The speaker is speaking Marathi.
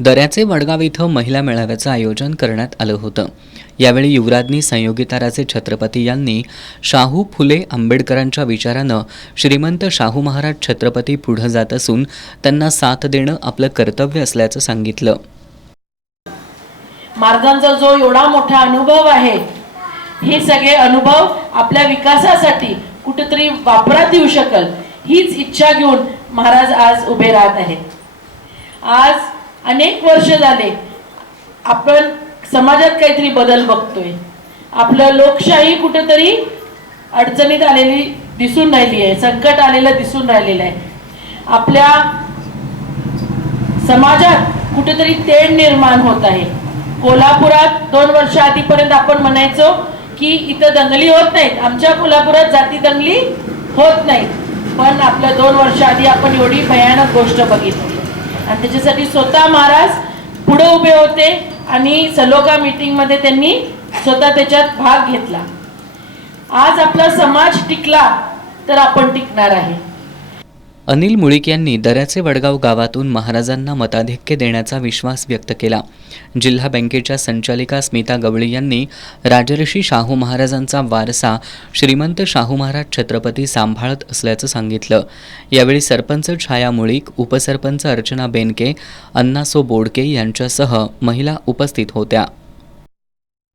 दऱ्याचे वडगाव इथं महिला मेळाव्याचं आयोजन करण्यात आलं होतं। यावेळी युवराज्ञी संयोगिताराजे छत्रपती यांनी शाहू फुले आंबेडकरांच्या विचारानं श्रीमंत शाहू महाराज छत्रपती पुढे जात असून त्यांना साथ देणं आपलं कर्तव्य असल्याचं सांगितलं। महाराजांचा जो एवढा मोठा अनुभव आहे, हे सगळे अनुभव आपल्या विकासासाठी कुठेतरी वापरात येऊ शकेल हीच इच्छा घेऊन महाराज आज उभे राहत आहेत। आज अनेक वर्ष झाले आपण समाजात काहीतरी बदल बघतोय। आपलं लोकशाही कुठेतरी अडचणीत आलेली दिसून राहिली आहे, संकट आलेलं दिसून राहिलेलं आहे। आपल्या समाजात कुठेतरी तेढ निर्माण होत आहे। कोल्हापुरात 2 वर्ष आधीपर्यंत आपण म्हणायचो की इथं दंगली होत नाहीत, आमच्या कोल्हापुरात जाती दंगली होत नाहीत, पण आपल्या 2 वर्ष आधी आपण एवढी भयानक गोष्ट बघितली आणि त्याच्यासाठी स्वतः महाराज पुढे उभे होते आणि सलोखा मीटिंग मध्ये त्यांनी स्वतः त्याच्यात भाग घेतला। आज आपला समाज टिकला तर आपण टिकणार आहे। अनिल मुळीक यांनी दऱ्याचे वडगाव गावातून महाराजांना मताधिक्य देण्याचा विश्वास व्यक्त केला। जिल्हा बँकेच्या संचालिका स्मिता गवळी यांनी राजर्षी शाहू महाराजांचा वारसा श्रीमंत शाहू महाराज छत्रपती सांभाळत असल्याचं सांगितलं। यावेळी सरपंच छाया मुळीक, उपसरपंच अर्चना बेनके, अण्णासो बोडके यांच्यासह महिला उपस्थित होत्या।